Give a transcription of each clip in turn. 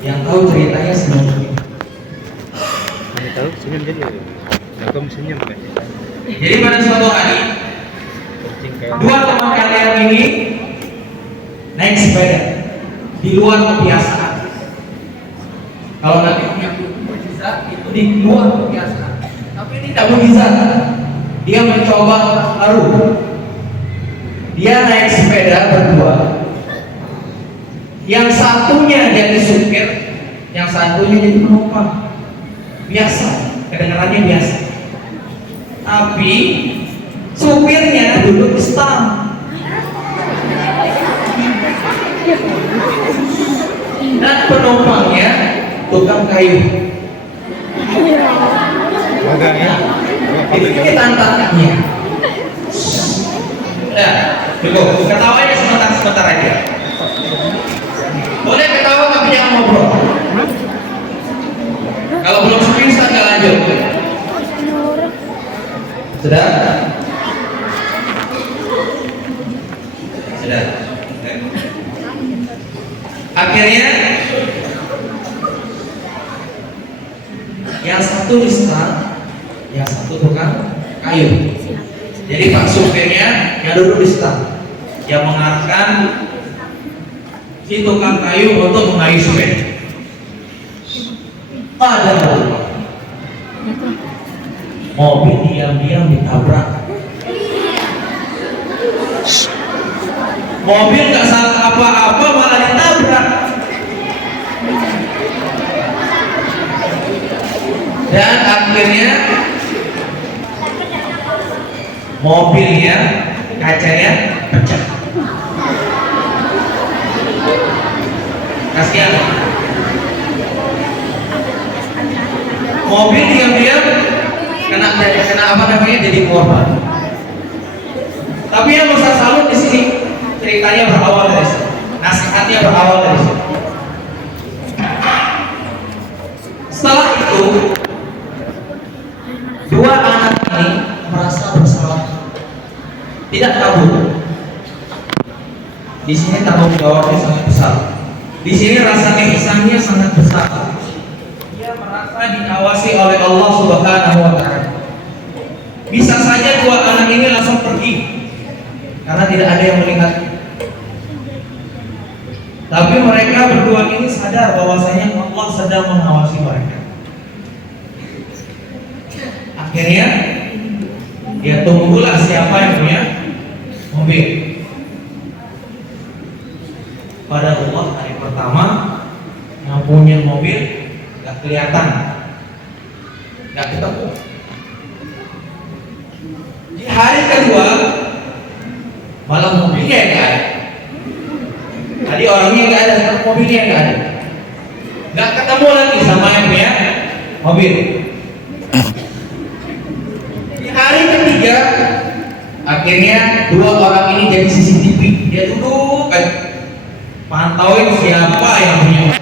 Yang tahu ceritanya senyum. Yang tahu senyum jadi kamu senyum kan? Jadi pada suatu hari Kucing kayak dua teman kalian ini naik sepeda di luar kebiasaan. Kalau nanti punya mukjizat itu di luar kebiasaan. Tapi ini tidak mukjizat. Dia mencoba baru. Dia naik sepeda berdua. Yang satunya jadi supir, yang satunya jadi penumpang. Biasa, kedengarannya biasa. Tapi supirnya duduk di stang. Dan penumpangnya tukang kayu. agaknya. Ini tantangannya. Nah, cukup. Ketawanya sebentar aja. Boleh ketawa tapi jangan ngobrol. Kalau belum bisa nggak lanjut. Sudah? Sudah. Akhirnya yang satu di stang, yang satu tukang kayu. Jadi pak supirnya yang duduk di stang, yang mengarahkan si tukang kayu untuk mengayuh sepeda. Ada mobil diam-diam ditabrak. Mobil nggak salah apa-apa malah ditabrak. Dan akhirnya mobilnya kacanya pecah. Kasihan. Mobil diam-diam kena apa namanya jadi korban. Tapi yang Ustaz salut di sini ceritanya berawal dari sini, nasihatnya berawal dari sini. Setelah itu dua anak ini merasa bersalah, tidak kabur. Di sini tanggung jawabnya sangat besar. Di sini rasa ihsannya sangat besar. Dia merasa diawasi oleh Allah Subhanahu wa taala. Bisa saja dua anak ini langsung pergi karena tidak ada yang melihat. Tapi mereka berdua ini sadar bahwasanya Allah sedang mengawasi mereka. Akhirnya dia tunggulah siapa yang punya mobil. Pada Allah hari pertama yang punya mobil gak kelihatan, gak ketemu. Di hari kedua malah mobilnya gak ada. Tadi orangnya gak ada, sekarang mobilnya gak ada. Gak ketemu lagi sama yang punya mobil. Di hari ketiga akhirnya dua orang ini jadi CCTV. Dia duduk pantauin siapa yang punya.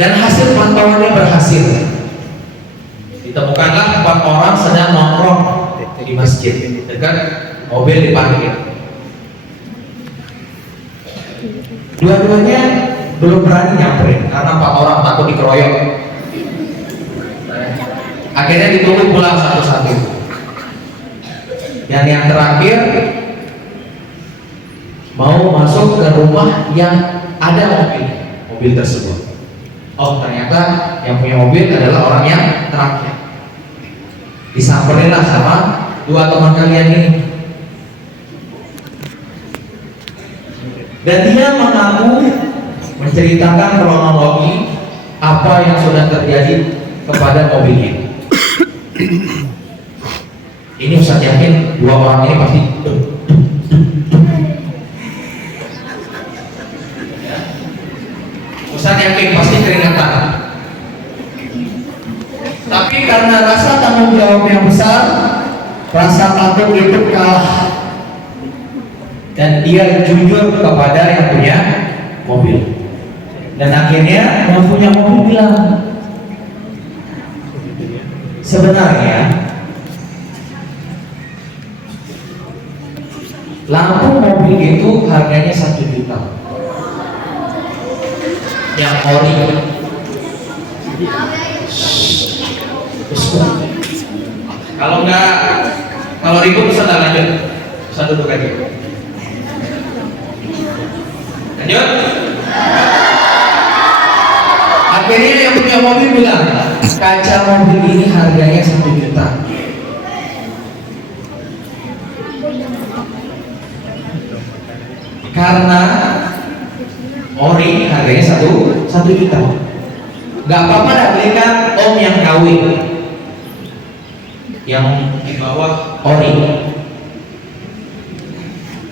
Dan hasil pantauannya berhasil. Ditemukanlah 4 orang sedang nongkrong di masjid dekat mobil diparkir. Dua-duanya belum berani nyamperin karena 4 orang takut dikeroyok. Akhirnya ditunggu pulang satu-satu. Dan yang terakhir mau masuk ke rumah yang ada mobil tersebut. Oh ternyata yang punya mobil adalah orang yang terakhir. Disamperinlah sama dua teman kalian ini. Dan dia mengaku menceritakan kronologi apa yang sudah terjadi kepada mobilnya. Ini Ustaz yakin dua orang ini pasti Ustaz yakin pasti keringetan. Tapi karena rasa tanggung jawab yang besar, rasa takut itu kalah. Dan dia jujur kepada yang punya mobil. Dan akhirnya yang punya mobil bilang, sebenarnya lampu mobil itu harganya 1 juta. Yang ori. Kalau enggak, kalau ribut bisa nggak lanjut, bisa duduk aja. Lanjut. Akhirnya yang punya mobil bilang, kaca mobil ini harganya 1 juta. Karena ori harganya 1 juta. Gak apa-apa dah belikan om yang KW, yang di bawah ori,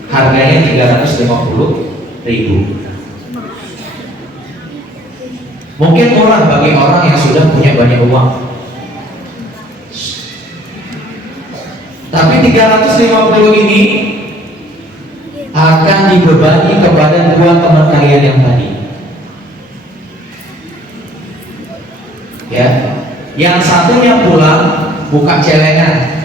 harganya 350.000. Mungkin murah bagi orang yang sudah punya banyak uang, tapi 350 ini akan dibebani kepada dua teman kalian yang tadi. Ya, yang satunya pulang buka celengan,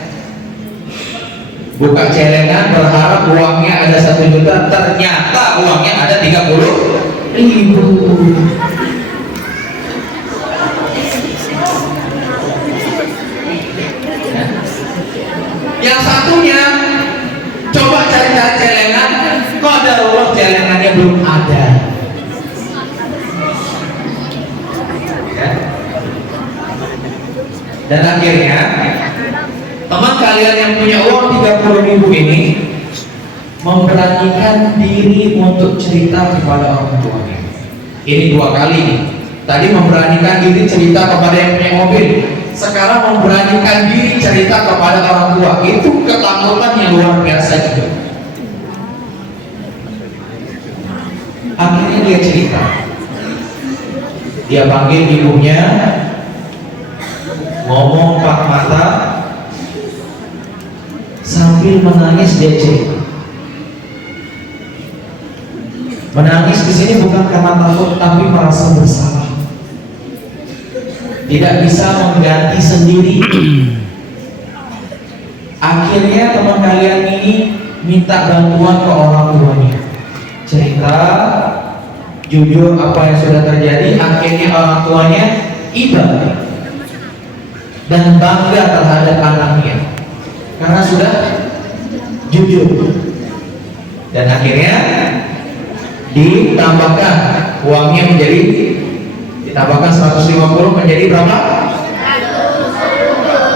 berharap uangnya ada 1 juta, ternyata uangnya ada 30.000. Yang satunya coba cari-cari celengan, kok ada uang, celengannya belum ada. Ya. Dan akhirnya teman kalian yang punya uang 30.000 ini memberanikan diri untuk cerita kepada orang tuanya. Ini 2 kali nih. Tadi memberanikan diri cerita kepada yang punya mobil, sekarang memberanikan diri cerita kepada orang tua. Itu ketakutan yang luar biasa juga. Akhirnya dia cerita, dia panggil ibunya, ngomong empat mata, sambil menangis dia cerita. Menangis di sini bukan karena takut, tapi merasa bersalah. Tidak bisa mengganti sendiri. Akhirnya teman kalian ini minta bantuan ke orang tuanya. Cerita jujur apa yang sudah terjadi. Akhirnya orang tuanya iba dan bangga terhadap anaknya karena sudah jujur. Dan akhirnya ditambahkan uangnya menjadi, ditambahkan 150 menjadi berapa?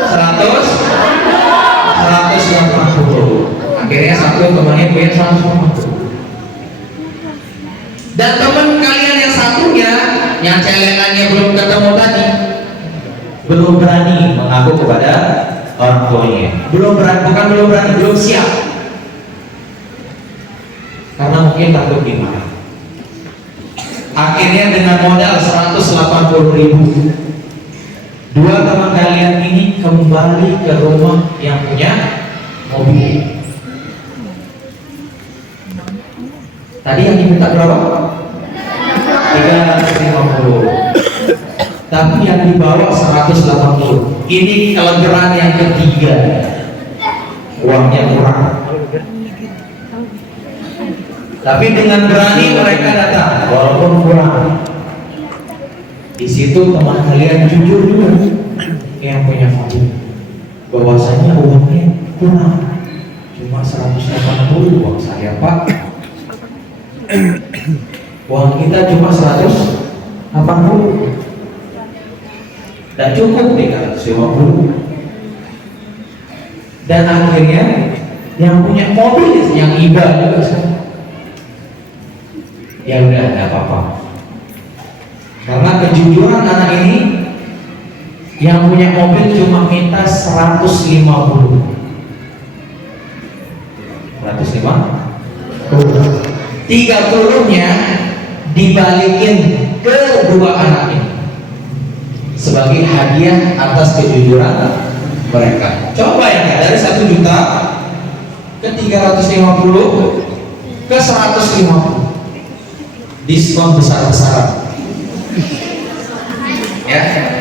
150. Akhirnya satu temannya punya 150. Dan teman kalian yang satunya, yang celengannya belum ketemu tadi, belum berani mengaku kepada orang tuanya. Belum siap. Karena mungkin takut dimarah. Akhirnya dengan modal 180.000, dua teman kalian ini kembali ke rumah yang punya mobil. Tadi yang diminta berapa? 350. Tapi yang dibawa 180. Ini kelegeran yang ketiga. Uangnya kurang. Tapi dengan berani mereka datang, walaupun kurang. Di situ teman kalian jujur juga, yang punya mobil, bahwasanya uangnya kurang, cuma 180 uang saya pak. Uang kita cuma 180, dan cukup 350. Dan akhirnya yang punya mobil, yang iba juga sekarang, ya udah nggak apa-apa, karena kejujuran anak ini, yang punya mobil cuma minta 150. 30-nya dibalikin ke dua anak ini sebagai hadiah atas kejujuran mereka. Coba ya, dari 1 juta ke 350 ke 150, diskon besar-besaran. Ya.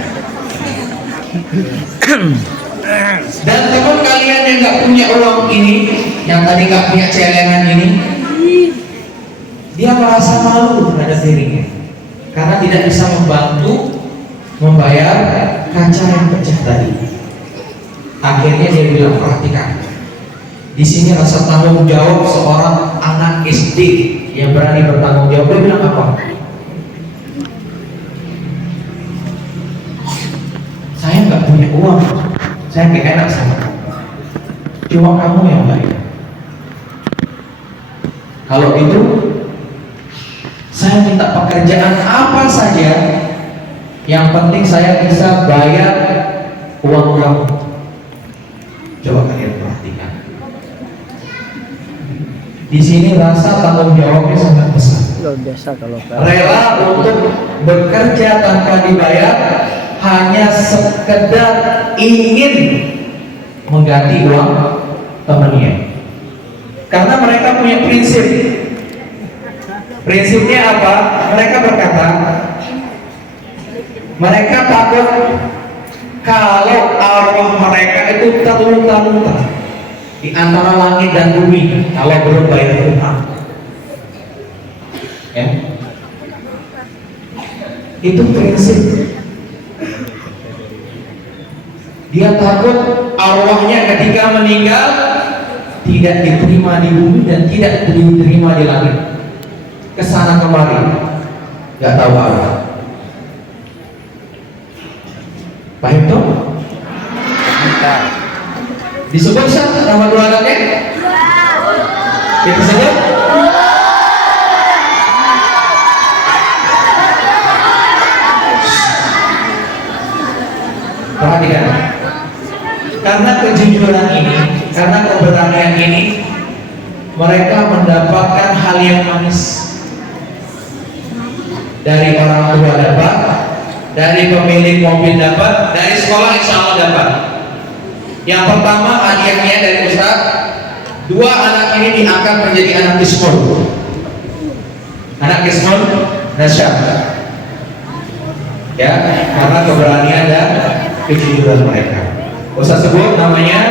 Dan teman kalian yang nggak punya uang ini yang tadi nggak punya celengan ini, dia merasa malu terhadap dirinya karena tidak bisa membantu membayar kaca yang pecah tadi. Akhirnya dia bilang, perhatikan, di sini rasa tanggung jawab seorang anak SD yang berani bertanggung jawab. Dia bilang apa? Saya nggak punya uang, saya nggak enak sama kamu. Cuma kamu yang bayar. Kalau itu, saya minta pekerjaan apa saja, yang penting saya bisa bayar uang kamu. Coba kalian perhatikan. Di sini rasa tanggung jawabnya sangat besar. Luar biasa kalau Rela untuk bekerja tanpa dibayar, hanya sekedar ingin mengganti uang temannya. Karena mereka punya prinsip. Prinsipnya apa? Mereka berkata, mereka takut kalau arwah mereka itu terluka-luka di antara langit dan bumi kalau belum bayar utang. Ya. Itu prinsip. Dia takut arwahnya ketika meninggal tidak diterima di bumi dan tidak diterima di langit. Kesana kemari, nggak tahu apa. Paham tuh? Disebut siapa nama dua anaknya? Kita sebut? Perhatikan. Karena kejujuran ini, karena keberanian ini, mereka mendapatkan hal yang manis. Dari orang tua dapat, dari pemilik mobil dapat, dari sekolah insya Allah dapat. Yang pertama hadiahnya dari Ustaz, 2 anak ini diangkat menjadi anak kismul. Anak kismul nasyab. Ya, karena keberanian dan kejujuran mereka. Ustaz sebut namanya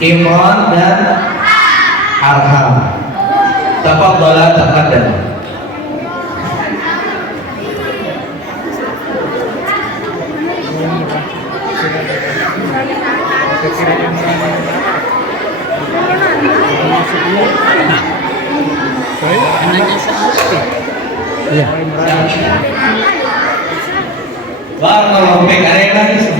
Imran dan Arham. Tafadhala taqaddam. Iya. Barakallahu fiik. Ada yang lagi?